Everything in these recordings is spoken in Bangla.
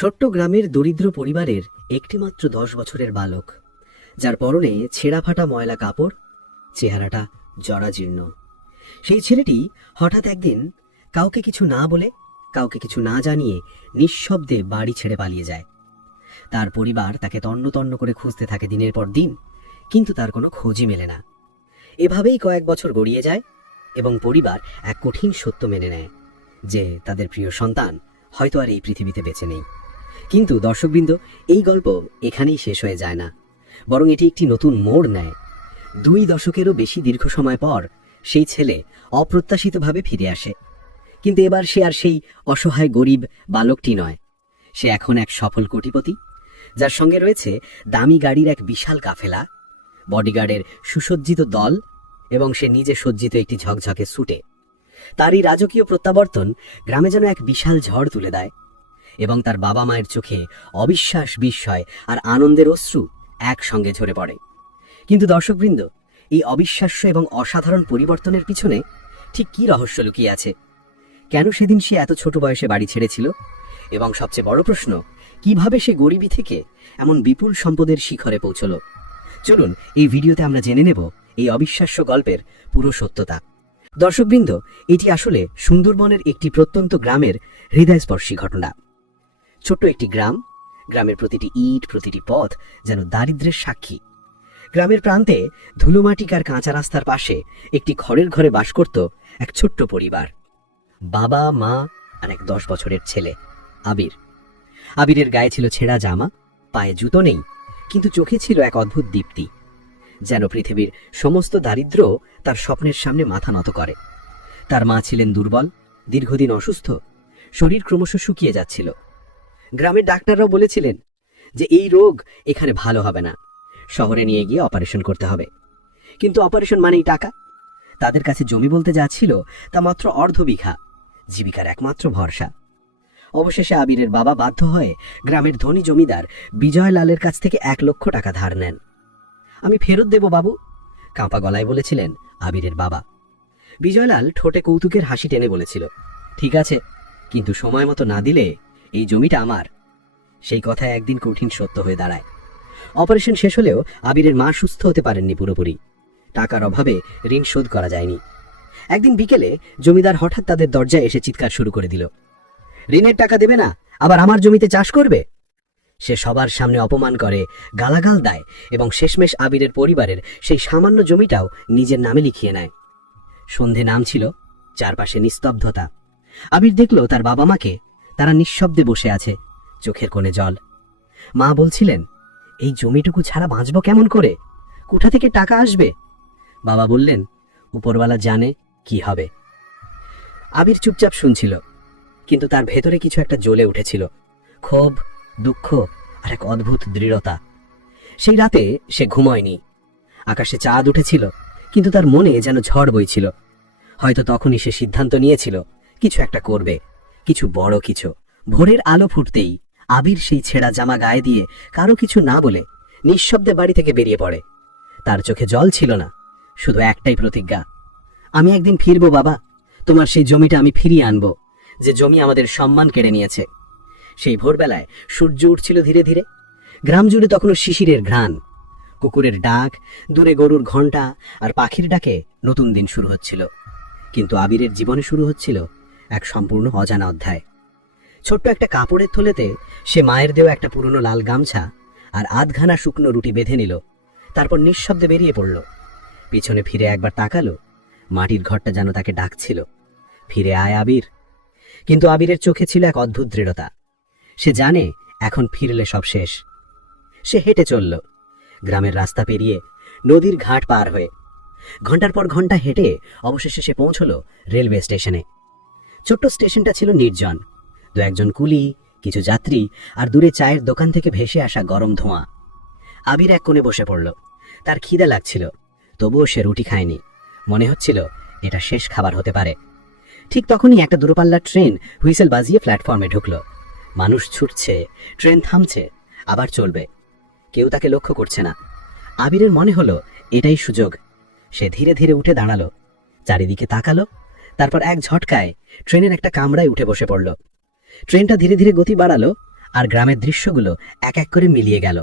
ছোট্ট গ্রামের দরিদ্র পরিবারের একটিমাত্র 10 বছরের বালক, যার পরনে ছেঁড়া ফাটা ময়লা কাপড়, চেহারাটা জরাজীর্ণ। সেই ছেলেটি হঠাৎ একদিন কাউকে কিছু না বলে, কাউকে কিছু না জানিয়ে নিঃশব্দে বাড়ি ছেড়ে পালিয়ে যায়। তার পরিবার তাকে তন্ন তন্ন করে খুঁজতে থাকে দিনের পর দিন, কিন্তু তার কোনো খোঁজই মেলে না। এভাবেই কয়েক বছর গড়িয়ে যায় এবং পরিবার এক কঠিন সত্য মেনে নেয় যে তাদের প্রিয় সন্তান হয়তো আর এই পৃথিবীতে বেঁচে নেই। কিন্তু দর্শকবৃন্দ, এই গল্প এখানেই শেষ হয়ে যায় না, বরং এটি একটি নতুন মোড় নেয়। 2 দশকেরও বেশি দীর্ঘ সময় পর সেই ছেলে অপ্রত্যাশিতভাবে ফিরে আসে। কিন্তু এবার সে আর সেই অসহায় গরিব বালকটি নয়। সে এখন এক সফল কোটিপতি, যার সঙ্গে রয়েছে দামি গাড়ির এক বিশাল কাফেলা, বডিগার্ডের সুসজ্জিত দল এবং সে নিজে সজ্জিত একটি ঝকঝকে স্যুটে। তার এই রাজকীয় প্রত্যাবর্তন গ্রামে যেন এক বিশাল ঝড় তুলে দেয় এবং তার বাবা মায়ের চোখে অবিশ্বাস, বিস্ময় আর আনন্দের অশ্রু একসঙ্গে ঝরে পড়ে। কিন্তু দর্শকবৃন্দ, এই অবিশ্বাস্য এবং অসাধারণ পরিবর্তনের পিছনে ঠিক কী রহস্য লুকিয়ে আছে? কেন সেদিন সে এত ছোট বয়সে বাড়ি ছেড়েছিল? এবং সবচেয়ে বড় প্রশ্ন, কিভাবে সে গরিবী থেকে এমন বিপুল সম্পদের শিখরে পৌঁছল? চলুন এই ভিডিওতে আমরা জেনে নেব এই অবিশ্বাস্য গল্পের পুরো সত্যতা। দর্শকবৃন্দ, এটি আসলে সুন্দরবনের একটি প্রত্যন্ত গ্রামের হৃদয়স্পর্শী ঘটনা। ছোট্ট একটি গ্রাম, গ্রামের প্রতিটি ইট, প্রতিটি পথ যেন দারিদ্র্যের সাক্ষী। গ্রামের প্রান্তে ধুলোমাটিকার কাঁচা রাস্তার পাশে একটি খড়ের ঘরে বাস করত এক ছোট্ট পরিবার। বাবা, মা আর এক 10 বছরের ছেলে, আবির। আবিরের গায়ে ছিল ছেঁড়া জামা, পায়ে জুতো নেই, কিন্তু চোখে ছিল এক অদ্ভুত দীপ্তি, যেন পৃথিবীর সমস্ত দারিদ্র্য তার স্বপ্নের সামনে মাথা নত করে। তার মা ছিলেন দুর্বল, দীর্ঘদিন অসুস্থ, শরীর ক্রমশ শুকিয়ে যাচ্ছিল। গ্রামের ডাক্তাররাও বলেছিলেন যে এই রোগ এখানে ভালো হবে না, শহরে নিয়ে গিয়ে অপারেশন করতে হবে। কিন্তু অপারেশন মানেই টাকা। তাদের কাছে জমি বলতে যা ছিল তা মাত্র অর্ধ বিঘা, জীবিকার একমাত্র ভরসা। অবশেষে আবিরের বাবা বাধ্য হয়ে গ্রামের ধনী জমিদার বিজয় লালের কাছ থেকে 1 লক্ষ টাকা ধার নেন। আমি ফেরত দেব বাবু, কাঁপা গলায় বলেছিলেন আবিরের বাবা। বিজয়লাল ঠোঁটে কৌতুকের হাসি টেনে বলেছিল, ঠিক আছে, কিন্তু সময় মতো না দিলে এই জমিটা আমার। সেই কথায় একদিন কঠিন সত্য হয়ে দাঁড়ায়। অপারেশন শেষ হলেও আবিরের মা সুস্থ হতে পারেননি পুরোপুরি। টাকার অভাবে ঋণ শোধ করা যায়নি। একদিন বিকেলে জমিদার হঠাৎ তাদের দরজায় এসে চিৎকার শুরু করে দিল, ঋণের টাকা দেবে না, আবার আমার জমিতে চাষ করবে। সে সবার সামনে অপমান করে, গালাগাল দেয় এবং শেষমেশ আবিরের পরিবারের সেই সামান্য জমিটাও নিজের নামে লিখিয়ে নেয়। সন্ধে নামছিল, চারপাশে নিস্তব্ধতা। আবির দেখল তার বাবা মাকে, তারা নিঃশব্দে বসে আছে, চোখের কোণে জল। মা বলছিলেন, এই জমিটুকু ছাড়া বাঁচব কেমন করে? কোথা থেকে টাকা আসবে? বাবা বললেন, উপরওয়ালা জানে কি হবে। আবির চুপচাপ শুনছিল, কিন্তু তার ভেতরে কিছু একটা জ্বলে উঠেছিল, ক্ষোভ, দুঃখ আর এক অদ্ভুত দৃঢ়তা। সেই রাতে সে ঘুমোয়নি। আকাশে চাঁদ উঠেছিল, কিন্তু তার মনে যেন ঝড় বইছিল। হয়তো তখনই সে সিদ্ধান্ত নিয়েছিল কিছু একটা করবে, কিছু বড় কিছু। ভোরের আলো ফুটতেই আবির সেই ছেঁড়া জামা গায়ে দিয়ে কারো কিছু না বলে নিঃশব্দে বাড়ি থেকে বেরিয়ে পড়ে। তার চোখে জল ছিল না, শুধু একটাই প্রতিজ্ঞা, আমি একদিন ফিরবো বাবা, তোমার সেই জমিটা আমি ফিরিয়ে আনবো, যে জমি আমাদের সম্মান কেড়ে নিয়েছে। সেই ভোরবেলায় সূর্য উঠছিল ধীরে ধীরে। গ্রাম জুড়ে তখনও শিশিরের ঘ্রাণ, কুকুরের ডাক, দূরে গরুর ঘণ্টা আর পাখির ডাকে নতুন দিন শুরু হচ্ছিল। কিন্তু আবিরের জীবনে শুরু হচ্ছিল এক সম্পূর্ণ অজানা অধ্যায়। ছোট্ট একটা কাপড়ের থলেতে সে মায়ের দেওয়া একটা পুরনো লাল গামছা আর আধখানা শুকনো রুটি বেঁধে নিল। তারপর নিঃশব্দে বেরিয়ে পড়ল। পিছনে ফিরে একবার তাকালো, মাটির ঘরটা যেন তাকে ডাকছিল, ফিরে আয় আবির। কিন্তু আবিরের চোখে ছিল এক অদ্ভুত দৃঢ়তা। সে জানে এখন ফিরলে সব শেষ। সে হেঁটে চলল, গ্রামের রাস্তা পেরিয়ে, নদীর ঘাট পার হয়ে। ঘন্টার পর ঘন্টা হেঁটে অবশেষে সে পৌঁছল রেলওয়ে স্টেশনে। ছোট্ট স্টেশনটা ছিল নির্জন। 2-1 কুলি, কিছু যাত্রী আর দূরে চায়ের দোকান থেকে ভেসে আসা গরম ধোঁয়া। আবির এক কোণে বসে পড়ল। তার খিদে লাগছিল, তবুও সে রুটি খায়নি। মনে হচ্ছিল এটা শেষ খাবার হতে পারে। ঠিক তখনই একটা দূরপাল্লার ট্রেন হুইসেল বাজিয়ে প্ল্যাটফর্মে ঢুকল। মানুষ ছুটছে, ট্রেন থামছে, আবার চলবে। কেউ তাকে লক্ষ্য করছে না। আবিরের মনে হলো এটাই সুযোগ। সে ধীরে ধীরে উঠে দাঁড়ালো, চারিদিকে তাকালো, তারপর এক ঝটকায় ট্রেনের একটা কামরায় উঠে বসে পড়ল। ট্রেনটা ধীরে ধীরে গতি বাড়ালো। আর গ্রামের দৃশ্যগুলো এক এক করে মিলিয়ে গেল।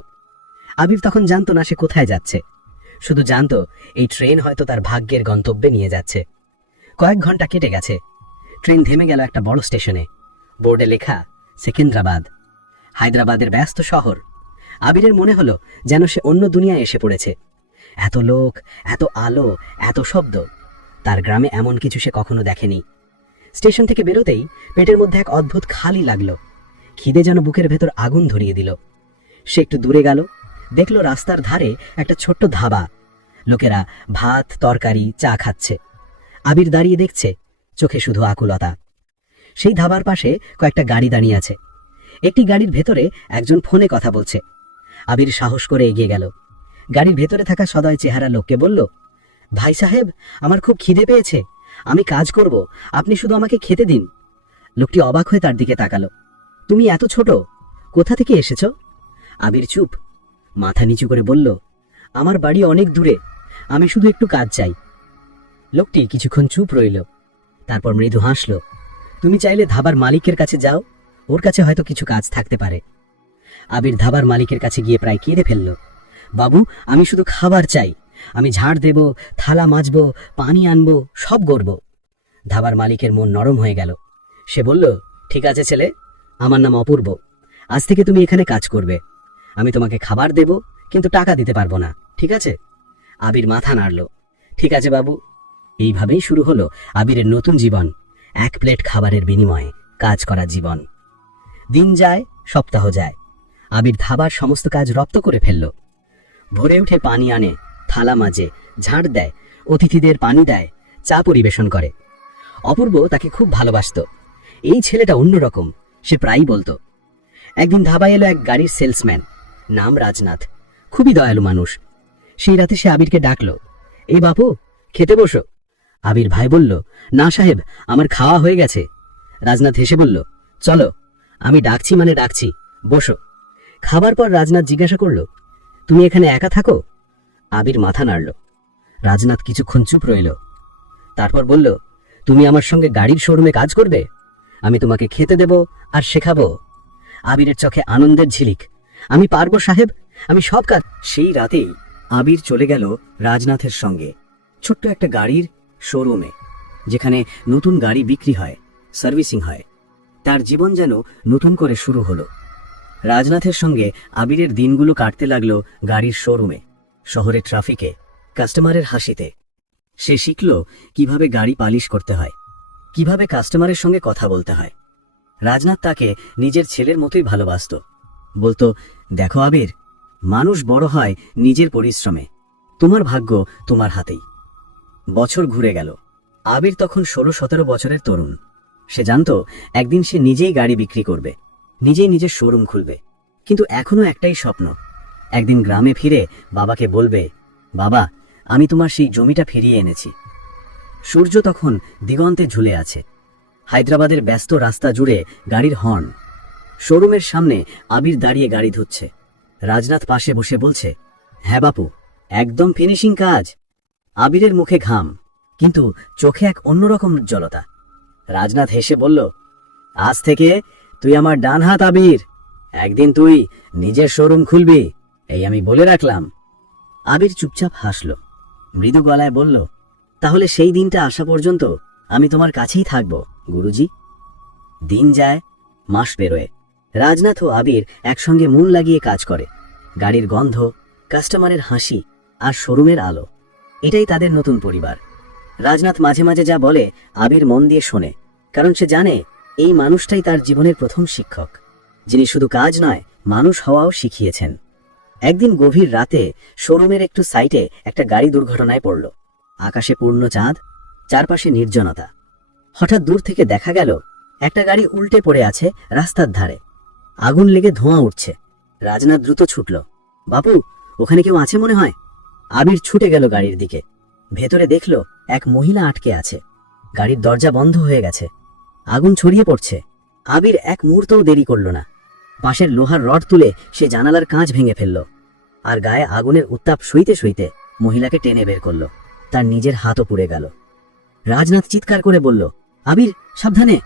আবির তখন জানতো না সে কোথায় যাচ্ছে, শুধু জানতো এই ট্রেন হয়তো তার ভাগ্যের গন্তব্যে নিয়ে যাচ্ছে। কয়েক ঘন্টা কেটে গেছে। ট্রেন থেমে গেল একটা বড় স্টেশনে। বোর্ডে লেখা সেকেন্দ্রাবাদ, হায়দ্রাবাদের ব্যস্ত শহর। আবিরের মনে হলো যেন সে অন্য দুনিয়ায় এসে পড়েছে। এত লোক, এত আলো, এত শব্দ। তার গ্রামে এমন কিছু সে কখনো দেখেনি। স্টেশন থেকে বেরোতেই পেটের মধ্যে এক অদ্ভুত খালি লাগলো। খিদে যেন বুকের ভেতর আগুন ধরিয়ে দিল। সে একটু দূরে গেল, দেখলো রাস্তার ধারে একটা ছোট্ট ধাবা। লোকেরা ভাত, তরকারি, চা খাচ্ছে। আবির দাঁড়িয়ে দেখছে, চোখে শুধু আকুলতা। সেই ধাবার পাশে কয়েকটা গাড়ি দাঁড়িয়ে আছে। একটি গাড়ির ভেতরে একজন ফোনে কথা বলছে। আবির সাহস করে এগিয়ে গেল। গাড়ির ভেতরে থাকা সদয় চেহারা লোককে বলল, ভাই সাহেব, আমার খুব খিদে পেয়েছে, আমি কাজ করব, আপনি শুধু আমাকে খেতে দিন। লোকটি অবাক হয়ে তার দিকে তাকালো। তুমি এত ছোট, কোথা থেকে এসেছ? আবির চুপ, মাথা নিচু করে বলল, আমার বাড়ি অনেক দূরে, আমি শুধু একটু কাজ চাই। লোকটি কিছুক্ষণ চুপ রইল, তারপর মৃদু হাসল। তুমি চাইলে ধাবার মালিকের কাছে যাও, ওর কাছে হয়তো কিছু কাজ থাকতে পারে। আবির ধাবার মালিকের কাছে গিয়ে প্রায় কেঁদে ফেলল। বাবু, আমি শুধু খাবার চাই, আমি ঝাড় দেব, থালা মাজবো, পানি আনবো, সব করব। ধাবার মালিকের মন নরম হয়ে গেল। সে বলল, ঠিক আছে ছেলে, আমার নাম অপূর্ব, আজ থেকে তুমি এখানে কাজ করবে। আমি তোমাকে খাবার দেব, কিন্তু টাকা দিতে পারবো না, ঠিক আছে? আবির মাথা নাড়ল। ঠিক আছে বাবু। এইভাবেই শুরু হলো আবিরের নতুন জীবন, এক প্লেট খাবারের বিনিময়ে কাজ করা জীবন। দিন যায়, সপ্তাহ যায়। আবির ধাবার সমস্ত কাজ রপ্ত করে ফেলল। ভোরে উঠে পানি আনে, থালা মাজে, ঝাড় দেয়, অতিথিদের পানি দেয়, চা পরিবেশন করে। অপূর্ব তাকে খুব ভালোবাসত। এই ছেলেটা অন্যরকম, সে প্রায়ই বলতো। একদিন ধাবায় এলো এক গাড়ির সেলসম্যান, নাম রাজনাথ, খুবই দয়ালু মানুষ। সেই রাতে সে আবিরকে ডাকলো, এই বাপু, খেতে বসো। আবির ভাই বলল, না সাহেব, আমার খাওয়া হয়ে গেছে। রাজনাথ হেসে বলল, চলো, আমি ডাকছি মানে ডাকছি, বসো। খাবার পর রাজনাথ জিজ্ঞাসা করল, তুমি এখানে একা থাকো? আবির মাথা নাড়ল। রাজনাথ কিছুক্ষণ চুপ রইল, তারপর বলল, তুমি আমার সঙ্গে গাড়ির শোরুমে কাজ করবে, আমি তোমাকে খেতে দেব আর শেখাবো। আবিরের চোখে আনন্দের ঝিলিক। আমি পারবো সাহেব, আমি সব কাজ। সেই রাতেই আবির চলে গেল রাজনাথের সঙ্গে ছোট্ট একটা গাড়ির শোরুমে, যেখানে নতুন গাড়ি বিক্রি হয়, সার্ভিসিং হয়। তার জীবন যেন নতুন করে শুরু হলো। রাজনাথের সঙ্গে আবিরের দিনগুলো কাটতে লাগলো গাড়ির শোরুমে, শহরের ট্রাফিকে, কাস্টমারের হাসিতে। সে শিখল কিভাবে গাড়ি পালিশ করতে হয়, কিভাবে কাস্টমারের সঙ্গে কথা বলতে হয়। রাজনাথ তাকে নিজের ছেলের মতোই ভালোবাসত। বলতো, দেখো আবির, মানুষ বড় হয় নিজের পরিশ্রমে, তোমার ভাগ্য তোমার হাতেই। বছর ঘুরে গেল। আবির তখন 16-17 বছরের তরুণ। সে জানত একদিন সে নিজেই গাড়ি বিক্রি করবে, নিজেই নিজের শোরুম খুলবে। কিন্তু এখনো একটাই স্বপ্ন, একদিন গ্রামে ফিরে বাবাকে বলবে, বাবা, আমি তোমার সেই জমিটা ফিরিয়ে এনেছি। সূর্য তখন দিগন্তে ঝুলে আছে। হায়দ্রাবাদের ব্যস্ত রাস্তা জুড়ে গাড়ির হর্ন। শোরুমের সামনে আবির দাঁড়িয়ে গাড়ি ধুচ্ছে। রাজনাথ পাশে বসে বলছে, হ্যাঁ বাপু, একদম ফিনিশিং কাজ। আবিরের মুখে ঘাম, কিন্তু চোখে এক অন্যরকম উজ্জ্বলতা। রাজনাথ হেসে বলল, আজ থেকে তুই আমার ডান হাত আবির, একদিন তুই নিজের শোরুম খুলবি, এই আমি বলে রাখলাম। আবির চুপচাপ হাসল, মৃদু গলায় বলল, তাহলে সেই দিনটা আসা পর্যন্ত আমি তোমার কাছেই থাকব গুরুজি। দিন যায়, মাস পেরোয়। রাজনাথ ও আবির একসঙ্গে মন লাগিয়ে কাজ করে। গাড়ির গন্ধ, কাস্টমারের হাসি আর শোরুমের আলো, এটাই তাদের নতুন পরিবার। রাজনাথ মাঝে মাঝে যা বলে আবির মন দিয়ে শোনে, কারণ সে জানে এই মানুষটাই তার জীবনের প্রথম শিক্ষক, যিনি শুধু কাজ নয়, মানুষ হওয়াও শিখিয়েছেন। একদিন গভীর রাতে শোরুমের একটু সাইটে একটা গাড়ি দুর্ঘটনায় পড়ল। আকাশে পূর্ণ চাঁদ, চারপাশে নির্জনতা। হঠাৎ দূর থেকে দেখা গেল একটা গাড়ি উল্টে পড়ে আছে রাস্তার ধারে, আগুন লেগে ধোঁয়া উঠছে। রাজনাথ দ্রুত ছুটল, বাপু, ওখানে কেউ আছে মনে হয়। আবির ছুটে গেল গাড়ির দিকে। ভেতরে দেখল এক মহিলা আটকে আছে, গাড়ির দরজা বন্ধ হয়ে গেছে, আগুন ছড়িয়ে পড়ছে। আবির এক মুহূর্তও দেরি করল না, পাশের লোহার রড তুলে সে জানালার কাঁচ ভেঙে ফেলল, আর গায়ে আগুনের উত্তাপ সইতে সইতে মহিলাকে টেনে বের করল। তার নিজের হাতও পুড়ে গেল। রাজনাথ চিৎকার করে বলল, আবির, সাবধানে।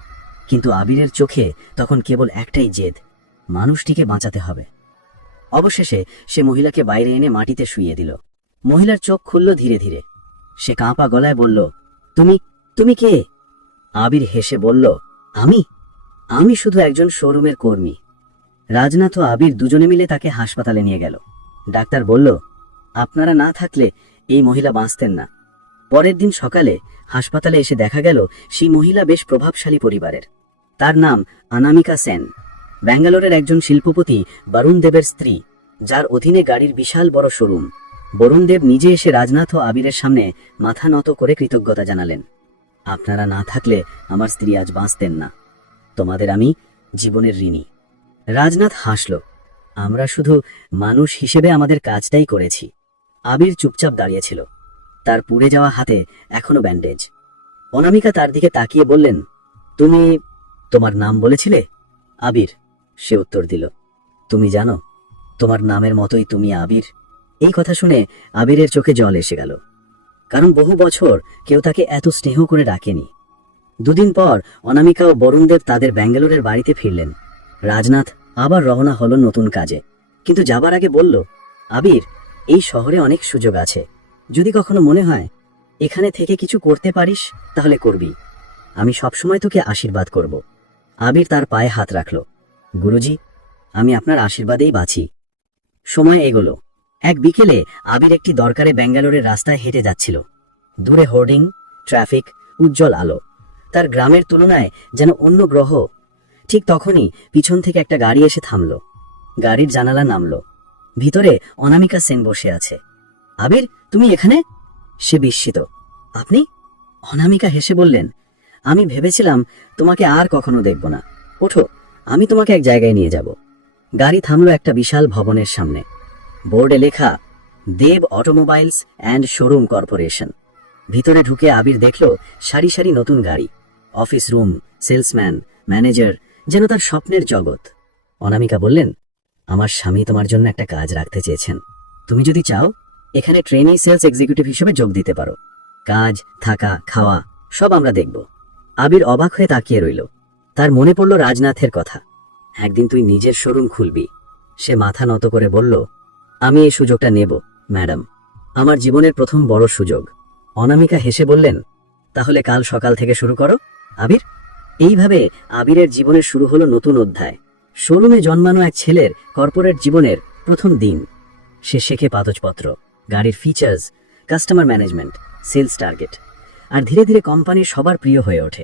কিন্তু আবিরের চোখে তখন কেবল একটাই জেদ, মানুষটিকে বাঁচাতে হবে। অবশেষে সে মহিলাকে বাইরে এনে মাটিতে শুইয়ে দিল। মহিলার চোখ খুলল ধীরে ধীরে। সে কাঁপা গলায় বলল, তুমি তুমি কে? আবির হেসে বলল, আমি আমি শুধু একজন শোরুমের কর্মী। রাজনাথ ও আবির দুজনে মিলে তাকে হাসপাতালে নিয়ে গেল। ডাক্তার বলল, আপনারা না থাকলে এই মহিলা বাঁচতেন না। পরের দিন সকালে হাসপাতালে এসে দেখা গেল সেই মহিলা বেশ প্রভাবশালী পরিবারের। তার নাম অনামিকা সেন, ব্যাঙ্গালোরের একজন শিল্পপতি বরুণ দেবের স্ত্রী, যার অধীনে গাড়ির বিশাল বড় শোরুম। বরুণ দেব নিজে এসে রাজনাথ ও আবিরের সামনে মাথা নত করে কৃতজ্ঞতা জানালেন। আপনারা না থাকলে আমার স্ত্রী আজ বাঁচতেন না। তোমাদের আমি জীবনের ঋণী। রাজনাথ হাসল। আমরা শুধু মানুষ হিসেবে আমাদের কাজটাই করেছি। আবির চুপচাপ দাঁড়িয়েছিল, তার পুড়ে যাওয়া হাতে এখনো ব্যান্ডেজ। অনামিকা তার দিকে তাকিয়ে বললেন, তুমি তোমার নাম বলেছিলে? আবির, সে উত্তর দিল। তুমি জানো, তোমার নামের মতোই তুমি আবির। এই কথা শুনে আবিরের চোখে জল এসে গেল, কারণ বহু বছর কেউ তাকে এত স্নেহ করে ডাকেনি। দুদিন পর অনামিকা ও বরুণ দেব তাদের ব্যাঙ্গালোরের বাড়িতে ফিরলেন। রাজনাথ আবার রওনা হলো নতুন কাজে, কিন্তু যাবার আগে বলল, আবির, এই শহরে অনেক সুযোগ আছে। যদি কখনো মনে হয় এখানে থেকে কিছু করতে পারিস, তাহলে করবি। আমি সবসময় তোকে আশীর্বাদ করব। আবির তার পায়ে হাত রাখল। গুরুজি, আমি আপনার আশীর্বাদেই বাঁচি। সময় এগোলো। এক বিকেলে আবির একটি দরকারে ব্যাঙ্গালোরের রাস্তায় হেঁটে যাচ্ছিল। দূরে হোর্ডিং, ট্রাফিক, উজ্জ্বল আলো, তার গ্রামের তুলনায় যেন অন্য গ্রহ। ঠিক তখনই পিছন থেকে একটা গাড়ি এসে থামল। গাড়ির জানালা নামল। ভিতরে অনামিকা সেন বসে আছে। আবির, তুমি এখানে? সে বিস্মিত। আপনি? অনামিকা হেসে বললেন, আমি ভেবেছিলাম তোমাকে আর কখনো দেখব না। ওঠো, আমি তোমাকে এক জায়গায় নিয়ে যাব। গাড়ি থামল একটা বিশাল ভবনের সামনে। বোর্ডে লেখা, দেব অটোমোবাইলস অ্যান্ড শোরুম কর্পোরেশন। ভিতরে ঢুকে আবির দেখল সারি সারি নতুন গাড়ি, অফিস রুম, সেলসম্যান, ম্যানেজার, যেন তার স্বপ্নের জগৎ। অনামিকা বললেন, আমার স্বামী তোমার জন্য একটা কাজ রাখতে চেয়েছেন। তুমি যদি চাও এখানে ট্রেনি সেলস এক্সিকিউটিভ হিসেবে যোগ দিতে পারো। কাজ, থাকা, খাওয়া সব আমরা দেখব। আবির অবাক হয়ে তাকিয়ে রইল। তার মনে পড়ল রাজনাথের কথা, একদিন তুই নিজের শোরুম খুলবি। সে মাথা নত করে বলল, আমি এই সুযোগটা নেব ম্যাডাম, আমার জীবনের প্রথম বড় সুযোগ। অনামিকা হেসে বললেন, তাহলে কাল সকাল থেকে শুরু করো আবির। এইভাবে আবিরের জীবনের শুরু হলো নতুন অধ্যায়। শোরুমে জন্মানো এক ছেলের কর্পোরেট জীবনের প্রথম দিন। সে শেখে কাগজপত্র, গাড়ির features, customer management, sales target, আর ধীরে ধীরে কোম্পানির সবার প্রিয় হয়ে ওঠে।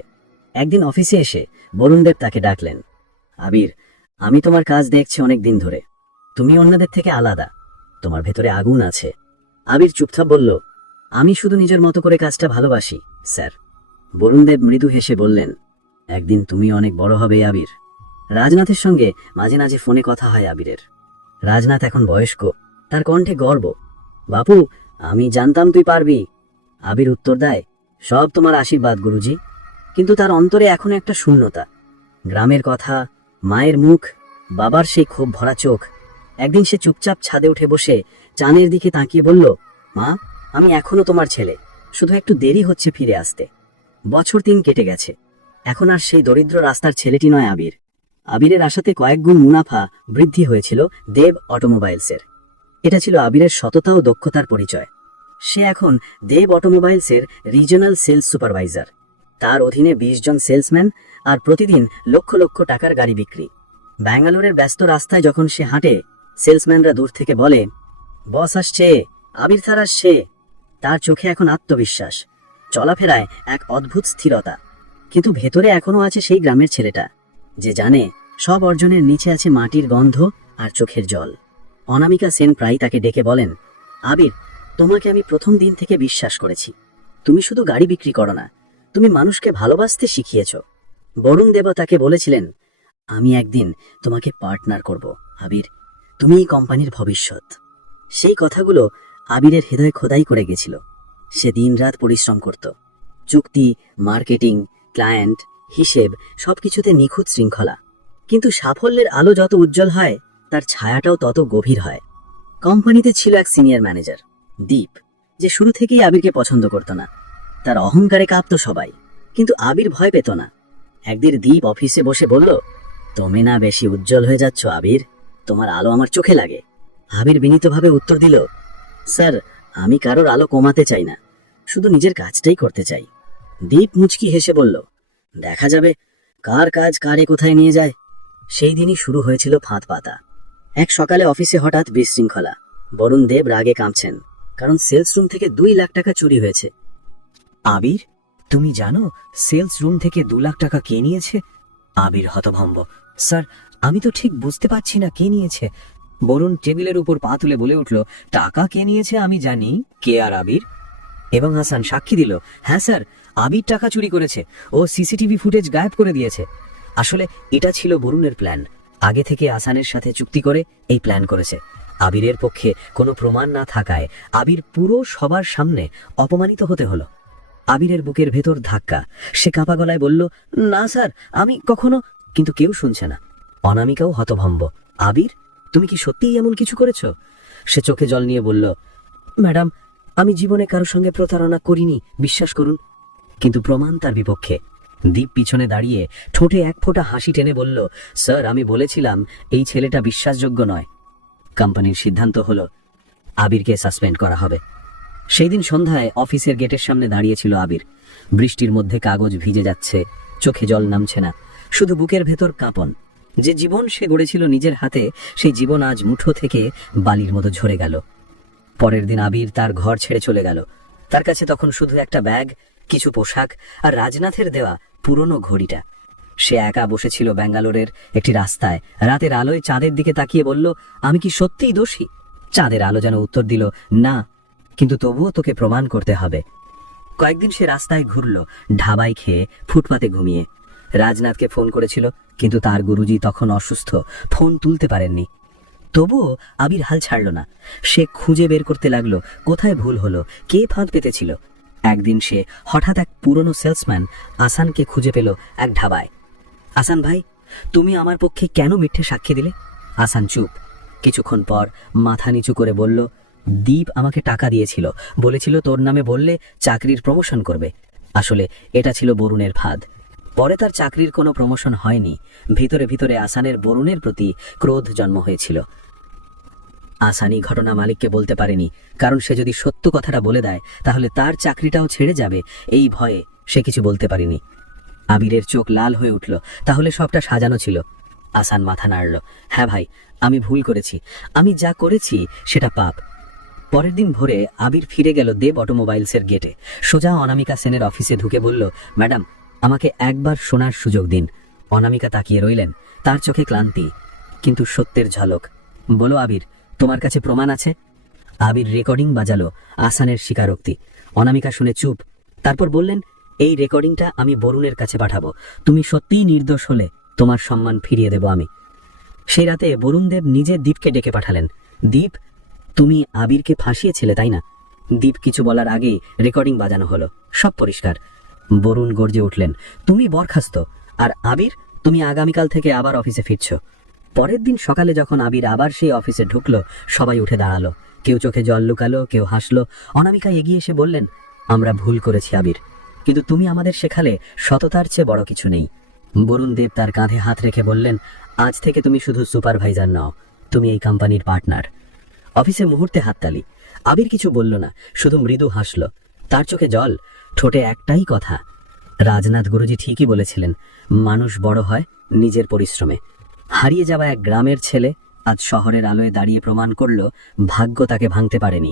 একদিন অফিসে এসে বরুণ দেব তাকে ডাকলেন, আবির, আমি তোমার কাজ দেখছি অনেক দিন ধরে। তুমি অন্যদের থেকে আলাদা, তোমার ভেতরে আগুন আছে। আবির চুপচাপ বলল, আমি শুধু নিজের মতো করে কাজটা ভালোবাসি স্যার। বরুণ দেব মৃদু হেসে বললেন, একদিন তুমি অনেক বড় হবে আবির। রাজনাথের সঙ্গে মাঝে মাঝে ফোনে কথা হয় আবিরের। রাজনাথ এখন বয়স্ক, তার কণ্ঠে গর্ব। বাপু, আমি জানতাম তুই পারবি। আবির উত্তর দেয়, সব তোমার আশীর্বাদ গুরুজি। কিন্তু তার অন্তরে এখন একটা শূন্যতা। গ্রামের কথা, মায়ের মুখ, বাবার সেই ক্ষোভ ভরা চোখ। একদিন সে চুপচাপ ছাদে উঠে বসে চাঁদের দিকে তাকিয়ে বলল, মা, আমি এখনো তোমার ছেলে, শুধু একটু দেরি হচ্ছে ফিরে আসতে। বছর 3 কেটে গেছে। এখন আর সেই দরিদ্র রাস্তার ছেলেটি নয় আবির। আবিরের আশাতে কয়েক গুণ মুনাফা বৃদ্ধি হয়েছিল দেব অটোমোবাইলসের। এটা ছিল আবিরের সততা ও দক্ষতার পরিচয়। সে এখন দেব অটোমোবাইলসের রিজনাল সেলস সুপারভাইজার। তার অধীনে 20 জন সেলসম্যান, আর প্রতিদিন লক্ষ লক্ষ টাকার গাড়ি বিক্রি। ব্যাঙ্গালোরের ব্যস্ত রাস্তায় যখন সে হাঁটে, সেলসম্যানরা দূর থেকে বলে, বস আসছে, আবির স্যার আসছে। তার চোখে এখন আত্মবিশ্বাস, চলাফেরায় এক অদ্ভুত স্থিরতা। কিন্তু ভেতরে এখনো আছে সেই গ্রামের ছেলেটা, যে জানে সব অর্জনের নিচে আছে মাটির গন্ধ আর চোখের জল। অনামিকা সেন প্রায় তাকে ডেকে বলেন, আবির, তোমাকে আমি প্রথম দিন থেকে বিশ্বাস করেছি। তুমি শুধু গাড়ি বিক্রি করো না, তুমি মানুষকে ভালোবাসতে শিখিয়েছ। বরুণ দেব তাকে বলেছিলেন, আমি একদিন তোমাকে পার্টনার করব আবির, তুমি এই কোম্পানির ভবিষ্যৎ। সেই কথাগুলো আবিরের হৃদয়ে খোদাই করে গেছিল। সে দিনরাত পরিশ্রম করত, চুক্তি, মার্কেটিং, ক্লায়েন্ট, হিসেব সবকিছুতে নিখুঁত শৃঙ্খলা। কিন্তু সাফল্যের আলো যত উজ্জ্বল হয়, তার ছায়াটাও তত গভীর হয়। কোম্পানিতে ছিল এক সিনিয়র ম্যানেজার, দীপ, যে শুরু থেকেই আবিরকে পছন্দ করত না। তার অহংকারে কাঁপত সবাই, কিন্তু আবির ভয় পেত না। একদিন দীপ অফিসে বসে বলল, তুমি না বেশি উজ্জ্বল হয়ে যাচ্ছ আবির, তোমার আলো আমার চোখে লাগে। আবির বিনীতভাবে উত্তর দিল, স্যার, আমি কারোর আলো কমাতে চাই না, শুধু নিজের কাজটাই করতে চাই। দীপ মুচকি হেসে বলল, দেখা যাবে কার কাজ কারে কোথায় নিয়ে যায়। সেই দিনই শুরু হয়েছিল ফাঁদ পাতা। এক সকালে অফিসে হঠাৎ বিশৃঙ্খলা। বরুণ দেব রাগে কাঁপছেন, কারণ সেলস রুম থেকে 2 লাখ টাকা চুরি হয়েছে। আবির, তুমি জানো সেলস রুম থেকে 2 লাখ টাকা কে নিয়েছে? আবির হতভম্ব, স্যার, আমি তো ঠিক বুঝতে পারছি না কে নিয়েছে। বরুণ টেবিলের উপর পা তুলে বলে উঠল, টাকা কে নিয়েছে আমি জানি, কে আর আবির? এবং হাসান সাক্ষী দিল, হ্যাঁ স্যার, আবির টাকা চুরি করেছে, ও সিসিটিভি ফুটেজ গায়েব করে দিয়েছে। আসলে এটা ছিল বরুণের প্ল্যান। আগে থেকে আসানের সাথে চুক্তি করে এই প্ল্যান করেছে। আবিরের পক্ষে কোনো প্রমাণ না থাকায় আবির পুরো সবার সামনে অপমানিত হতে হলো। আবিরের বুকের ভেতর ধাক্কা। সে কাঁপা গলায় বলল, না স্যার, আমি কখনো। কিন্তু কেউ শুনছে না। অনামিকাও হতভম্ব। আবির, তুমি কি সত্যিই এমন কিছু করেছো? সে চোখে জল নিয়ে বলল, ম্যাডাম, আমি জীবনে কারোর সঙ্গে প্রতারণা করিনি, বিশ্বাস করুন। কিন্তু প্রমাণ তার বিপক্ষে। দীপ পিছনে দাঁড়িয়ে ঠোঁটে এক ফোঁটা হাসি টেনে বলল, স্যার, আমি বলেছিলাম এই ছেলেটা বিশ্বাসযোগ্য নয়। কোম্পানির সিদ্ধান্ত হলো আবিরকে সাসপেন্ড করা হবে। সেই দিন সন্ধ্যায় অফিসের গেটের সামনে দাঁড়িয়েছিল আবির। বৃষ্টির মধ্যে কাগজ ভিজে যাচ্ছে, চোখে জল নামছে না, শুধু বুকের ভেতর কাঁপন। যে জীবন সে গড়েছিল নিজের হাতে, সেই জীবন আজ মুঠো থেকে বালির মতো ঝরে গেল। পরের দিন আবির তার ঘর ছেড়ে চলে গেল। তার কাছে তখন শুধু একটা ব্যাগ, কিছু পোশাক আর রাজনাথের দেওয়া পুরনো ঘড়িটা। সে একা বসেছিল ব্যাঙ্গালোরের একটি রাস্তায়। রাতের আলোয় চাঁদের দিকে তাকিয়ে বলল, আমি কি সত্যিই দোষী? চাঁদের আলো যেন উত্তর দিল, না, কিন্তু তবুও তোকে প্রমাণ করতে হবে। কয়েকদিন সে রাস্তায় ঘুরল, ঢাবায় খেয়ে, ফুটপাতে ঘুমিয়ে। রাজনাথকে ফোন করেছিল, কিন্তু তার গুরুজি তখন অসুস্থ, ফোন তুলতে পারেননি। তবুও আবির হাল ছাড়ল না। সে খুঁজে বের করতে লাগলো কোথায় ভুল হলো, কে ফাঁদ পেতেছিল। একদিন সে হঠাৎ এক পুরনো সেলসম্যান আসানকে খুঁজে পেল এক ঢাবায়। আসান ভাই, তুমি আমার পক্ষে কেন মিথ্যে সাক্ষী দিলে? আসান চুপ। কিছুক্ষণ পর মাথা নিচু করে বলল, দীপ আমাকে টাকা দিয়েছিল, বলেছিল তোর নামে বললে চাকরির প্রমোশন করবে। আসলে এটা ছিল বরুণের ফাঁদ। পরে তার চাকরির কোনো প্রমোশন হয়নি। ভিতরে ভিতরে আসানের বরুণের প্রতি ক্রোধ জন্ম হয়েছিল। আসানি ঘটনা মালিককে বলতে পারেনি, কারণ সে যদি সত্য কথাটা বলে দেয় তাহলে তার চাকরিটাও ছেড়ে যাবে। এই ভয়ে সে কিছু বলতে পারেনি। আবিরের চোখ লাল হয়ে উঠল। তাহলে সবটা সাজানো ছিল। আসান মাথা নাড়ল, হ্যাঁ ভাই, আমি ভুল করেছি, আমি যা করেছি সেটা পাপ। পরের দিন ভোরে আবির ফিরে গেল দেব অটোমোবাইলসের গেটে। সোজা অনামিকা সেনের অফিসে ঢুকে বলল, ম্যাডাম, আমাকে একবার শোনার সুযোগ দিন। অনামিকা তাকিয়ে রইলেন, তার চোখে ক্লান্তি কিন্তু সত্যের ঝলক। বলো আবির, তোমার কাছে প্রমাণ আছে? আবির রেকর্ডিং বাজালো, আসানের স্বীকারোক্তি। অনামিকা শুনে চুপ। তারপর বললেন, এই রেকর্ডিংটা আমি বরুণের কাছে পাঠাবো। তুমি সত্যিই নির্দোষ হলে তোমার সম্মান ফিরিয়ে দেব আমি। সেই রাতে বরুণ দেব নিজে দীপকে ডেকে পাঠালেন। দীপ, তুমি আবিরকে ফাঁসিয়েছিলে, তাই না? দীপ কিছু বলার আগেই রেকর্ডিং বাজানো হলো। সব পরিষ্কার। বরুণ গর্জে উঠলেন, তুমি বরখাস্ত। আর আবির, তুমি আগামীকাল থেকে আবার অফিসে ফিরছ। পরের দিন সকালে যখন আবির আবার সেই অফিসে ঢুকলো, সবাই উঠে দাঁড়ালো। কেউ চোখে জল লুকালো, কেউ হাসলো। অনামিকা এগিয়ে এসে বললেন, আমরা ভুল করেছি আবির, কিন্তু তুমি আমাদের শেখালে সততার চেয়ে বড় কিছু নেই। বরুণ দেব তার কাঁধে হাত রেখে বললেন, আজ থেকে তুমি শুধু সুপারভাইজার নও, তুমি এই কোম্পানির পার্টনার। অফিসে মুহূর্তে হাততালি। আবির কিছু বলল না, শুধু মৃদু হাসল। তার চোখে জল, ঠোঁটে একটাই কথা, রাজনাথ গুরুজি ঠিকই বলেছিলেন, মানুষ বড় হয় নিজের পরিশ্রমে। হারিয়ে যাওয়া এক গ্রামের ছেলে আজ শহরের আলোয় দাঁড়িয়ে প্রমাণ করল ভাগ্য তাকে ভাঙতে পারেনি।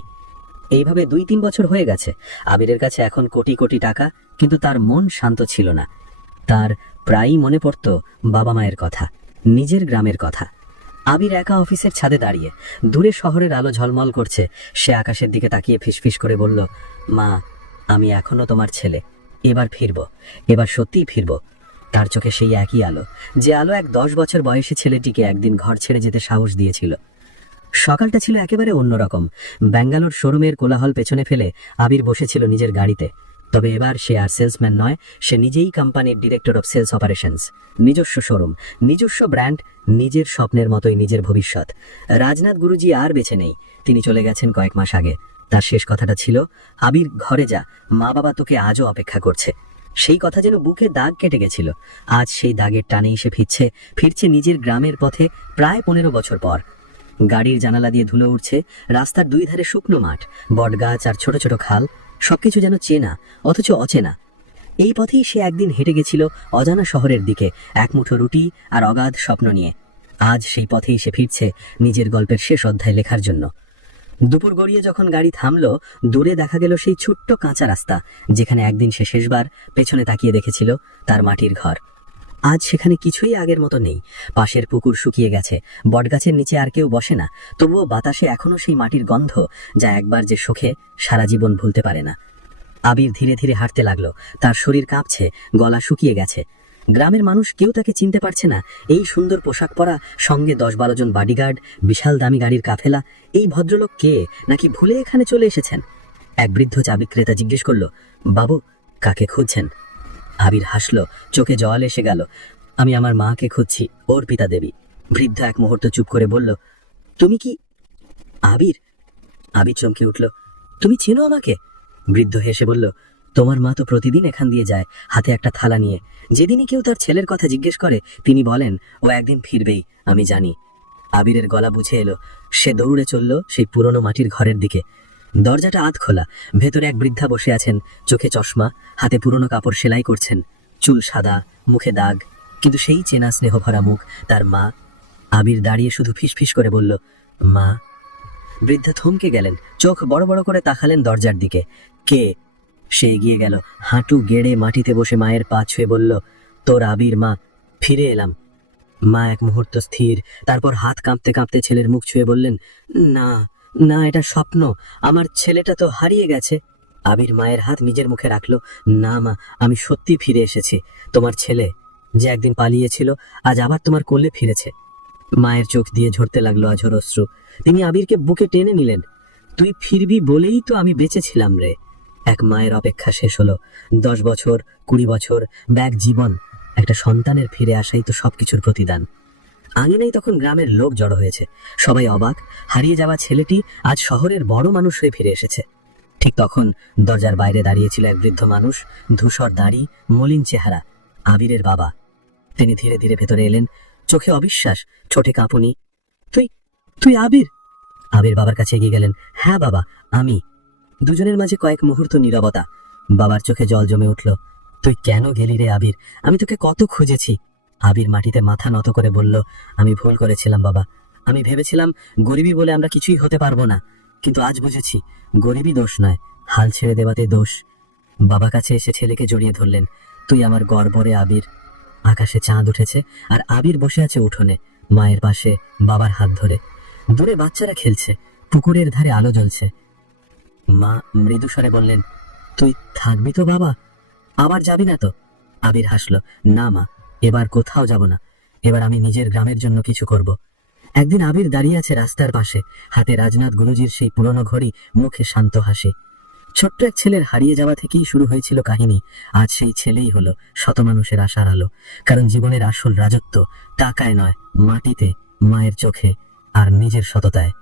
এইভাবে 2-3 বছর হয়ে গেছে। আবিরের কাছে এখন কোটি কোটি টাকা, কিন্তু তার মন শান্ত ছিল না। তার প্রায়ই মনে পড়ত বাবা মায়ের কথা, নিজের গ্রামের কথা। আবির একা অফিসের ছাদে দাঁড়িয়ে, দূরে শহরের আলো ঝলমল করছে। সে আকাশের দিকে তাকিয়ে ফিসফিস করে বলল, মা, আমি এখনো তোমার ছেলে, এবার ফিরব, এবার সত্যিই ফিরব। তার চোখে সেই একই আলো, যে আলো এক 10 বছর বয়সী ছেলেটিকে একদিন ঘর ছেড়ে যেতে সাহস দিয়েছিল। সকালটা ছিল একেবারে অন্যরকম। ব্যাঙ্গালোর শোরুমের কোলাহল পেছনে ফেলে আবির বসেছিল নিজের গাড়িতে। তবে এবার সে আর সেলসম্যান নয়, সে নিজেই কোম্পানির ডিরেক্টর অফ সেলস অপারেশনস। নিজস্ব শোরুম, নিজস্ব ব্র্যান্ড, নিজের স্বপ্নের মতোই নিজের ভবিষ্যৎ। রাজনাথ গুরুজি আর বেঁচে নেই, তিনি চলে গেছেন কয়েক মাস আগে। তার শেষ কথাটা ছিল, আবির ঘরে যা, মা বাবা তোকে আজও অপেক্ষা করছে। সেই কথা যেন বুকে দাগ কেটে গেছিল। আজ সেই দাগের টানেই সে ফিরছে নিজের গ্রামের পথে প্রায় 15 বছর পর। গাড়ির জানালা দিয়ে ধুলো উঠছে, রাস্তার দুই ধারে শুকনো মাঠ, বটগাছ আর ছোট ছোট খাল, সবকিছু যেন চেনা অথচ অচেনা। এই পথেই সে একদিন হেঁটে গেছিল অজানা শহরের দিকে, এক মুঠো রুটি আর অগাধ স্বপ্ন নিয়ে। আজ সেই পথেই সে ফিরছে নিজের গল্পের শেষ অধ্যায় লেখার জন্য। দুপুর গড়িয়ে যখন গাড়ি থামলো, দূরে দেখা গেল সেই ছোট্ট কাঁচা রাস্তা, যেখানে একদিন সে শেষবার পেছনে তাকিয়ে দেখেছিল তার মাটির ঘর। আজ সেখানে কিছুই আগের মতো নেই। পাশের পুকুর শুকিয়ে গেছে, বটগাছের নিচে আর কেউ বসে না, তবুও বাতাসে এখনো সেই মাটির গন্ধ, যা একবার যে সুখে সারা জীবন ভুলতে পারে না। আবির ধীরে ধীরে হাঁটতে লাগলো, তার শরীর কাঁপছে, গলা শুকিয়ে গেছে। গ্রামের মানুষ কেউ তাকে চিনতে পারছে না। এই সুন্দর পোশাক পরা, সঙ্গে 10-12 জন বডিগার্ড, বিশাল দামি গাড়ির কাফেলা, এই ভদ্রলোক কে, নাকি ভুলে এখানে চলে এসেছেন? এক বৃদ্ধ চা বিক্রেতা জিজ্ঞেস করলো, বাবু, কাকে খুঁজছেন? আবির হাসলো, চোখে জল এসে গেল। আমি আমার মাকে খুঁজছি, অর্পিতা দেবী। বৃদ্ধ এক মুহূর্ত চুপ করে বলল, তুমি কি আবির? আবির চমকে উঠল, তুমি চেনো আমাকে? বৃদ্ধ হেসে বলল, তোমার মা তো প্রতিদিন এখান দিয়ে যায়, হাতে একটা থালা নিয়ে। যেদিনই কেউ তার ছেলের কথা জিজ্ঞেস করে, তিনি বলেন ও একদিন ফিরবেই, আমি জানি। আবিরের গলা বুঝে এলো। সে দৌড়ে চলল সেই পুরনো মাটির ঘরের দিকে। দরজাটা আধ খোলা, ভেতরে এক বৃদ্ধা বসে আছেন, চোখে চশমা, হাতে পুরনো কাপড় সেলাই করছেন, চুল সাদা, মুখে দাগ, কিন্তু সেই চেনা স্নেহভরা মুখ, তার মা। আবির দাঁড়িয়ে শুধু ফিসফিস করে বলল, মা। বৃদ্ধা থমকে গেলেন, চোখ বড় বড় করে তাকালেন দরজার দিকে। কে? সে এগিয়ে গেল, হাঁটু গেড়ে মাটিতে বসে মায়ের পা ছুঁয়ে বলল, তোর আবির মা, ফিরে এলাম। মা এক মুহূর্ত স্থির, তারপর হাত কাঁপতে কাঁপতে ছেলের মুখ ছুঁয়ে বললেন, না না, এটা স্বপ্ন, আমার ছেলেটা তো হারিয়ে গেছে। আবির মায়ের হাত নিজের মুখে রাখলো, না মা, আমি সত্যি ফিরে এসেছি। তোমার ছেলে, যে একদিন পালিয়েছিল, আজ আবার তোমার কোলে ফিরেছে। মায়ের চোখ দিয়ে ঝরতে লাগলো আঝর অশ্রু। তিনি আবিরকে বুকে টেনে নিলেন। তুই ফিরবি বলেই তো আমি বেঁচেছিলাম রে। এক মায়ের অপেক্ষা শেষ হলো। 10 বছর, 20 বছর, ব্যাগ জীবন, একটা সন্তানের ফিরে আসাই তো সবকিছুর প্রতিদান। আঙিনাই তখন গ্রামের লোক জড়ো হয়েছে, সবাই অবাক। হারিয়ে যাওয়া ছেলেটি আজ শহরের বড় মানুষ হয়ে ফিরে এসেছে। ঠিক তখন দরজার বাইরে দাঁড়িয়েছিল এক বৃদ্ধ মানুষ, ধূসর দাড়ি, মলিন চেহারা, আবিরের বাবা। তিনি ধীরে ধীরে ভেতরে এলেন, চোখে অবিশ্বাস, ঠোঁটে কাঁপুনি। তুই তুই আবির? আবির বাবার কাছে এগিয়ে গেলেন। হ্যাঁ বাবা, আমি। দুজনের মাঝে কয়েক মুহূর্ত নীরবতা। বাবার চোখে জল জমে উঠল। তুই কেন গেলি রে আবির? আমি তোকে কত খুঁজেছি। আবির মাটিতে মাথা নত করে বলল, আমি ভুল করেছিলাম বাবা। আমি ভেবেছিলাম গরিবী বলে আমরা কিছুই হতে পারবো না, কিন্তু আজ বুঝেছি গরিবী দোষ নয়, হাল ছেড়ে দেওয়াতে দোষ। বাবা কাছে এসে ছেলেকে জড়িয়ে ধরলেন। তুই আমার গর্ব রে আবির। আকাশে চাঁদ উঠেছে, আর আবির বসে আছে উঠোনে, মায়ের পাশে, বাবার হাত ধরে। দূরে বাচ্চারা খেলছে, পুকুরের ধারে আলো জ্বলছে। মা মৃদু স্বরে বললেন, তুই থাকবি তো বাবা? আবার যাবি না তো? আবির হাসল, না মা, এবার কোথাও যাব না। এবার আমি নিজের গ্রামের জন্য কিছু করব। একদিন আবির দাঁড়িয়ে আছে রাস্তার পাশে, হাতে রাজনাথ গুরুজির সেই পুরনো ঘড়ি, মুখে শান্ত হাসি। ছোট্ট এক ছেলের হারিয়ে যাওয়া থেকেই শুরু হয়েছিল কাহিনী। আজ সেই ছেলেই হলো শত মানুষের আশার আলো। কারণ জীবনের আসল রাজত্ব টাকায় নয়, মাটিতে, মায়ের চোখে আর নিজের সততায়।